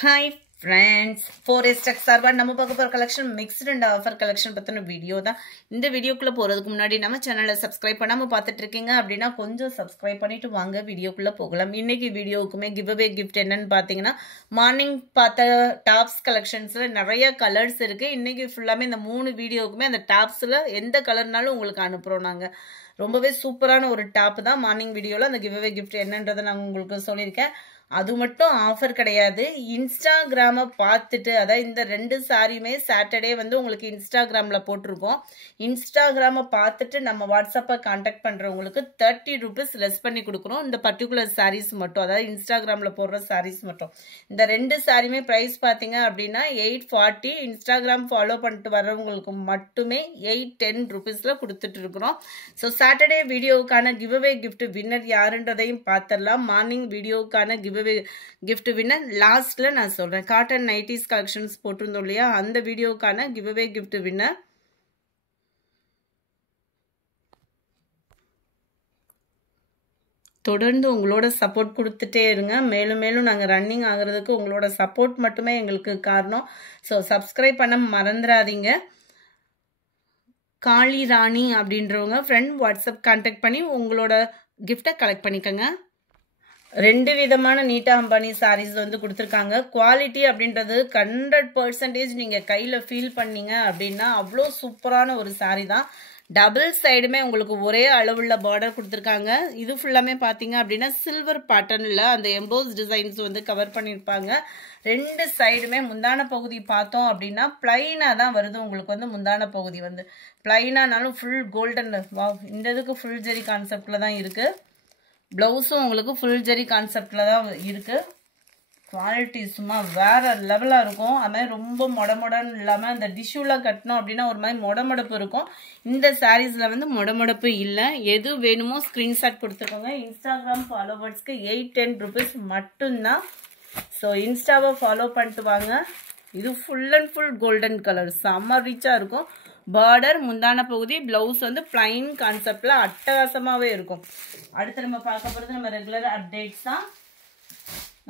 Hi friends, 4S Tech சார்பா நம்ம பார்க்க போற collection mixed and offer collection பத்தின வீடியோ தான். இந்த வீடியோக்குள்ள போறதுக்கு முன்னாடி நம்ம சேனலை சப்ஸ்கிரைப் பண்ணாம பார்த்துட்டு இருக்கீங்க அப்படின்னா கொஞ்சம் சப்ஸ்கிரைப் பண்ணிட்டு வாங்க வீடியோக்குள்ள போகலாம். இன்னைக்கு வீடியோக்குமே கிவ் அவே கிஃப்ட் என்னன்னு பாத்தீங்கன்னா மார்னிங் பார்த்த டாப்ஸ் கலெக்ஷன்ஸ்ல நிறைய கலர்ஸ் இருக்கு. இன்னைக்கு ஃபுல்லாமே இந்த 3 வீடியோக்குமே அந்த டாப்ஸ்ல எந்த கலர்னாலும் உங்களுக்கு அனுப்புறோம் நாங்க. ரொம்பவே சூப்பரான ஒரு டாப் தான். மார்னிங் வீடியோல அந்த கிவ் அவே கிஃப்ட் என்னன்றதை நான் உங்களுக்கு சொல்லியிருக்கேன். அது மட்டும் ஆஃபர் கிடையாது. இன்ஸ்டாகிராமை பார்த்துட்டு அதாவது இந்த 2 சாரியுமே சாட்டர்டே வந்து உங்களுக்கு இன்ஸ்டாகிராமில் போட்டிருக்கோம். இன்ஸ்டாகிராமை பார்த்துட்டு நம்ம வாட்ஸ்அப்பை கான்டாக்ட் பண்ணுறவங்களுக்கு 30 rupees லெஸ் பண்ணி கொடுக்குறோம். இந்த பர்டிகுலர் சாரீஸ் மட்டும், அதாவது இன்ஸ்டாகிராமில் போடுற சாரீஸ் மட்டும். இந்த 2 சாரியுமே ப்ரைஸ் பார்த்தீங்க அப்படின்னா 840. இன்ஸ்டாகிராம் ஃபாலோ பண்ணிட்டு வர்றவங்களுக்கு மட்டுமே 810 rupeesல கொடுத்துட்டு இருக்கிறோம். ஸோ சாட்டர்டே வீடியோவுக்கான கிவ் அவே கிஃப்ட் வின்னர் யாருன்றதையும் பார்த்துடலாம். மார்னிங் வீடியோவுக்கான கிஃப்ட் வின்னர் லாஸ்ட்ல நான் சொல்றேன். காட்டன் நைட்டிஸ் கலெக்ஷன்ஸ் போட்டிருந்தோம் இல்லையா, அந்த வீடியோக்கான கிவ் அவே கிஃப்ட் வின்னர் தொடர்ந்து உங்களோட சப்போர்ட் கொடுத்துட்டே இருங்க. மேலும் மேலும் நாங்கள் ரன்னிங் ஆகிறதுக்கு உங்களோட சப்போர்ட் மட்டுமே எங்களுக்கு காரணம். ஸோ சப்ஸ்கிரைப் பண்ண மறந்துடாதீங்க. காளி ராணி அப்படின்றவங்க ஃப்ரெண்ட் வாட்ஸ்அப் கான்டாக்ட் பண்ணி உங்களோட கிஃப்டை கலெக்ட் பண்ணிக்கோங்க. 2 விதமான நீட்டா அம்பானி சாரீஸ் வந்து கொடுத்துருக்காங்க. குவாலிட்டி அப்படின்றது 100% நீங்கள் கையில் ஃபீல் பண்ணீங்க அப்படின்னா அவ்வளோ சூப்பரான ஒரு சாரீ தான். டபுள் சைடுமே உங்களுக்கு ஒரே அளவுள்ள பார்டர் கொடுத்துருக்காங்க. இது ஃபுல்லாமே பார்த்தீங்க அப்படின்னா சில்வர் பேட்டர்னில் அந்த எம்போஸ் டிசைன்ஸ் வந்து கவர் பண்ணியிருப்பாங்க. 2 சைடுமே முந்தான பகுதி பார்த்தோம் அப்படின்னா பிளைனாக தான் வருது. உங்களுக்கு வந்து முந்தான பகுதி வந்து பிளைனானாலும் ஃபுல் கோல்டன், இந்த இதுக்கு ஃபுல் ஜெரி கான்செப்டில் தான் இருக்குது. ப்ளவுஸும் உங்களுக்கு ஃபுல் ஜெரி கான்செப்டில் தான் இருக்குது. குவாலிட்டி சும்மா வேறு லெவலாக இருக்கும். அது மாதிரி ரொம்ப மொடமொடன்னு இல்லாமல் அந்த டிஷ்யூவில் கட்டினோம் அப்படின்னா ஒரு மாதிரி மொடமொடப்பு இருக்கும். இந்த சாரீஸில் வந்து மொடமொடப்பு இல்லை. எது வேணுமோ ஸ்க்ரீன்ஷாட் கொடுத்துக்கோங்க. இன்ஸ்டாகிராம் ஃபாலோவர்ஸ்க்கு 810 rupees மட்டும்தான். ஸோ இன்ஸ்டாவை ஃபாலோ பண்ணிட்டு வாங்க. இது full and full golden colour, செம்ம ரிச்சாக இருக்கும். பார்டர், முந்தான பகுதி, பிளவுஸ் வந்து பிளைன் கான்செப்ட்ல அட்டகாசமாகவே இருக்கும். அடுத்து நம்ம பார்க்க போகிறது நம்ம ரெகுலர் அப்டேட்ஸ் தான்.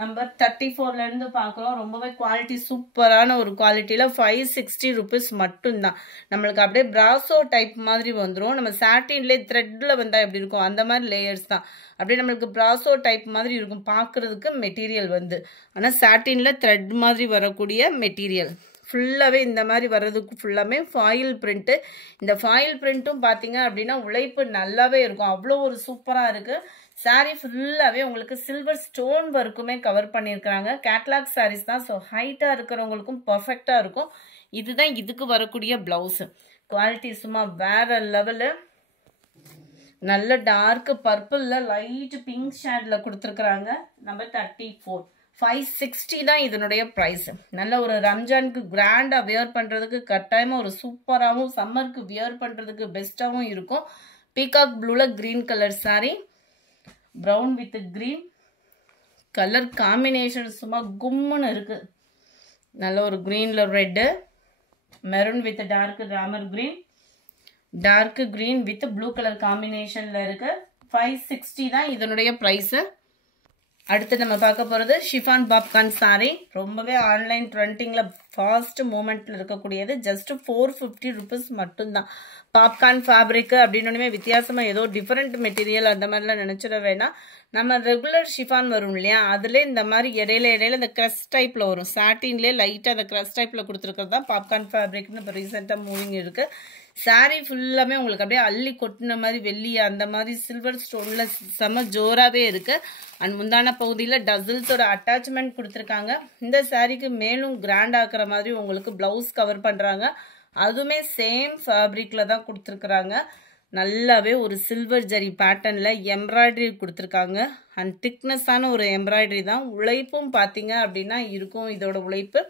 நம்பர் 34லேருந்து பார்க்குறோம். ரொம்பவே குவாலிட்டி சூப்பரான ஒரு குவாலிட்டியில் 560 rupees மட்டும்தான். நம்மளுக்கு அப்படியே பிராசோ டைப் மாதிரி வந்துடும். நம்ம சாட்டின்லேயே த்ரெட்டில் வந்தால் எப்படி இருக்கும் அந்த மாதிரி லேயர்ஸ் தான். அப்படியே நம்மளுக்கு பிராசோ டைப் மாதிரி இருக்கும் பார்க்குறதுக்கு மெட்டீரியல் வந்து. ஆனால் சாட்டினில் த்ரெட் மாதிரி வரக்கூடிய மெட்டீரியல் ஃபுல்லாகவே இந்த மாதிரி வர்றதுக்கு ஃபுல்லாமே ஃபாயில் பிரிண்ட்டு. இந்த ஃபாயில் பிரிண்ட்டும் பார்த்தீங்க அப்படின்னா உழைப்பு நல்லாவே இருக்கும். அவ்வளோ ஒரு சூப்பராக இருக்குது. சாரீ ஃபுல்லாகவே உங்களுக்கு சில்வர் ஸ்டோன் ஒர்க்குமே கவர் பண்ணியிருக்கிறாங்க. கேட்லாக் சாரீஸ் தான். ஸோ ஹைட்டாக இருக்கிறவங்களுக்கும் பர்ஃபெக்டாக இருக்கும். இதுதான் இதுக்கு வரக்கூடிய ப்ளவுஸு. குவாலிட்டி சும்மா வேறு லெவலு. நல்ல டார்க் பர்பிளில் லைட் பிங்க் ஷேடில் கொடுத்துருக்குறாங்க. நம்பர் 34 560 தான் இதனுடைய ப்ரைஸ். நல்ல ஒரு ரம்ஜானுக்கு கிராண்டாக வியர் பண்ணுறதுக்கு கட்டாயமாக ஒரு சூப்பராகவும் சம்மருக்கு வியர் பண்ணுறதுக்கு பெஸ்ட்டாகவும் இருக்கும். பீகாக் ப்ளூவில் green colour sari, brown with green colour combination சும்மா கும்முன்னு இருக்குது. நல்ல ஒரு க்ரீனில் ரெட்டு, மெரூன் வித் டார்க் ராமர் green, dark green with blue colour காம்பினேஷனில் இருக்குது. 560 தான் இதனுடைய ப்ரைஸு. அடுத்து நம்ம பார்க்க போகிறது ஷிஃபான் பாப்கார்ன் சாரீ. ரொம்பவே ஆன்லைன் ட்ரெண்டிங்கில் ஃபாஸ்ட் மூமெண்ட்டில் இருக்கக்கூடியது. ஜஸ்ட் 450 rupees மட்டும்தான். பாப்கார்ன் ஃபேப்ரிக்கு அப்படின்னே வித்தியாசமாக ஏதோ டிஃப்ரெண்ட் மெட்டீரியல் அந்த மாதிரிலாம் நினச்சிட வேணாம். நம்ம ரெகுலர் ஷிஃபான் வரும் இல்லையா, அதிலே இந்த மாதிரி இடையில இந்த க்ரஸ்ட் டைப்பில் வரும். சாட்டின்லேயே லைட்டாக அந்த க்ரஸ்ட் டைப்பில் கொடுத்துருக்கிறது தான் பாப்கார்ன் ஃபேப்ரிக்னு இப்போ ரீசெண்டாக மூவிங் இருக்குது. சாரீ ஃபுல்லாமே உங்களுக்கு அப்படியே அள்ளி கொட்டின மாதிரி வெள்ளியா அந்த மாதிரி சில்வர் ஸ்டோனில் செம்ம ஜோராகவே இருக்குது. அண்ட் முந்தான பகுதியில் டசில்ஸோட அட்டாச்மெண்ட் கொடுத்துருக்காங்க. இந்த சாரீக்கு மேலும் கிராண்ட் ஆக்குற மாதிரி உங்களுக்கு ப்ளவுஸ் கவர் பண்ணுறாங்க. அதுவுமே சேம் ஃபேப்ரிக்கில் தான் கொடுத்துருக்குறாங்க. நல்லாவே ஒரு சில்வர் ஜரி பேட்டர்னில் எம்ப்ராய்டரி கொடுத்துருக்காங்க. அண்ட் திக்னஸான ஒரு எம்ப்ராய்டரி தான். உழைப்பும் பார்த்தீங்க அப்படின்னா இருக்கும் இதோட உழைப்பு.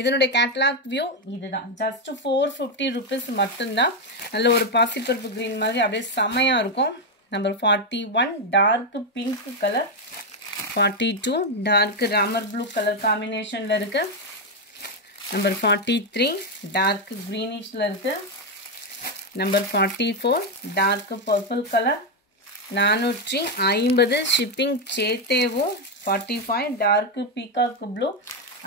இதனுடைய கேட்லாக் வியூ இதுதான். ஜஸ்ட் 450 rupees மட்டும்தான். நல்ல ஒரு பாசிப்பருப்பு கிரீன் மாதிரி அப்படியே செமையாக இருக்கும். Number 41 dark pink colour, 42 dark Ramar blue colour காம்பினேஷனில் இருக்குது. நம்பர் 43 டார்க் க்ரீனிஷில் இருக்குது. Number 44 dark purple colour, 450 shipping சேத்தேவும், 45 டார்க் பீகாக் ப்ளூ,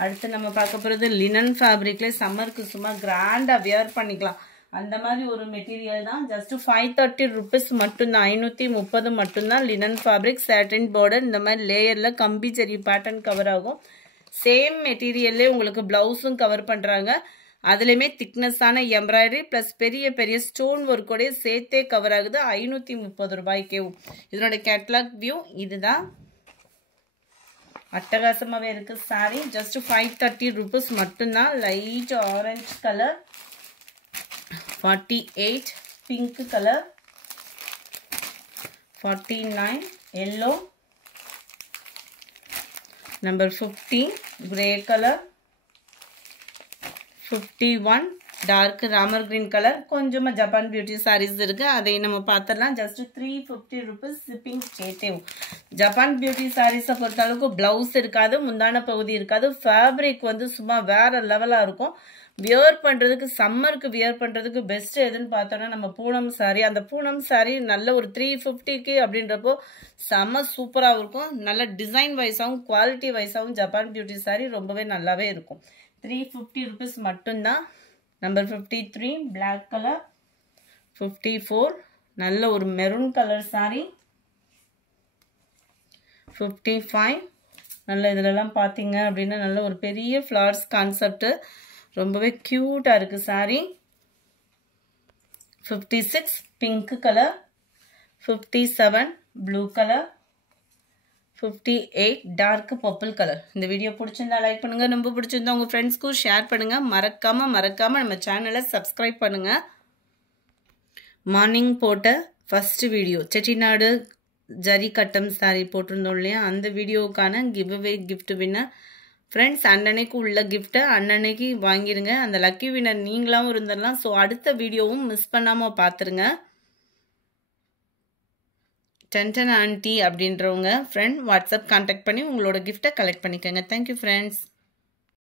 அடுத்து நம்ம பார்க்க போகிறது லினன் ஃபேப்ரிக்லேயே சம்மருக்கு சும்மா கிராண்டாக வியர் பண்ணிக்கலாம் அந்த மாதிரி ஒரு மெட்டீரியல் தான். ஜஸ்ட் 530 rupees மட்டும்தான், 530 மட்டும்தான். லினன் ஃபேப்ரிக், சாட்டின் பார்டர், இந்த மாதிரி லேயரில் கம்பி ஜரி பேட்டர்ன் கவர் ஆகும். சேம் மெட்டீரியல்லே உங்களுக்கு ப்ளவுஸும் கவர் பண்ணுறாங்க. அதுலேயுமே திக்னஸான எம்ப்ராய்டரி ப்ளஸ் பெரிய பெரிய ஸ்டோன் ஒர்க்கோடைய சேர்த்தே கவர் ஆகுது 530 ரூபாய்க்கே. இதனோட கேட்லாக் வியூ இதுதான். அட்டகாசமாகவே இருக்குது சாரி. ஜஸ்ட் 530 rupees மட்டும்தான். Light orange colour, 48 pink colour, 49 yellow, number 50 grey colour, 51 dark Ramar green colour. கொஞ்சமாக ஜப்பான் பியூட்டி சாரீஸ் இருக்குது, அதை நம்ம பார்த்துடலாம். ஜஸ்ட் 350 rupees ஷிப்பிங் சேர்த்தேவும். ஜப்பான் பியூட்டி சாரீஸை பொறுத்த அளவுக்கு ப்ளவுஸ் இருக்காது, முந்தான பகுதி இருக்காது. ஃபேப்ரிக் வந்து சும்மா வேறு லெவலாக இருக்கும். வியர் பண்ணுறதுக்கு சம்மருக்கு வியர் பண்ணுறதுக்கு பெஸ்ட்டு எதுன்னு பார்த்தோன்னா நம்ம பூனம் சாரீ. அந்த பூனம் சாரீ நல்ல ஒரு 350க்கு அப்படின்றப்போ செம்ம சூப்பராகவும் இருக்கும். நல்ல டிசைன் வைஸாகவும் குவாலிட்டி வைஸாகவும் ஜப்பான் பியூட்டி சாரீ ரொம்பவே நல்லாவே இருக்கும். 350 rupees மட்டும்தான். நம்பர் 53 பிளாக் கலர், 54 நல்ல ஒரு மெரூன் கலர் சாரீ, 55 நல்ல இதிலெல்லாம் பார்த்தீங்க அப்படின்னா நல்ல ஒரு பெரிய ஃப்ளவர்ஸ் கான்செப்ட், ரொம்பவே க்யூட்டாக இருக்குது sari. 56 pink colour, 57 blue colour, 58 dark purple colour. இந்த வீடியோ பிடிச்சிருந்தா லைக் பண்ணுங்கள், ரொம்ப பிடிச்சிருந்தா உங்கள் ஃப்ரெண்ட்ஸ்க்கும் ஷேர் பண்ணுங்கள். மறக்காமல் நம்ம சேனலை சப்ஸ்கிரைப் பண்ணுங்கள். மார்னிங் போட்ட ஃபஸ்ட்டு வீடியோ செட்டிநாடு ஜரி கட்டம் சாரீ போட்டிருந்தோம் இல்லையா, அந்த வீடியோவுக்கான கிவ்அவே கிஃப்ட் வின்னர் ஃப்ரெண்ட்ஸ். அன்னன்னைக்கு உள்ள கிஃப்ட்டை அன்னன்னைக்கு வாங்கிடுங்க. அந்த லக்கி வின்னர் நீங்களாகவும் இருந்துடலாம். ஸோ அடுத்த வீடியோவும் மிஸ் பண்ணாமல் பார்த்துருங்க. டென்டன் ஆண்டி அப்படின்றவங்க ஃப்ரெண்ட் வாட்ஸ்அப் கான்டாக்ட் பண்ணி உங்களோட கிஃப்ட்டை கலெக்ட் பண்ணிக்கோங்க. Thank you friends.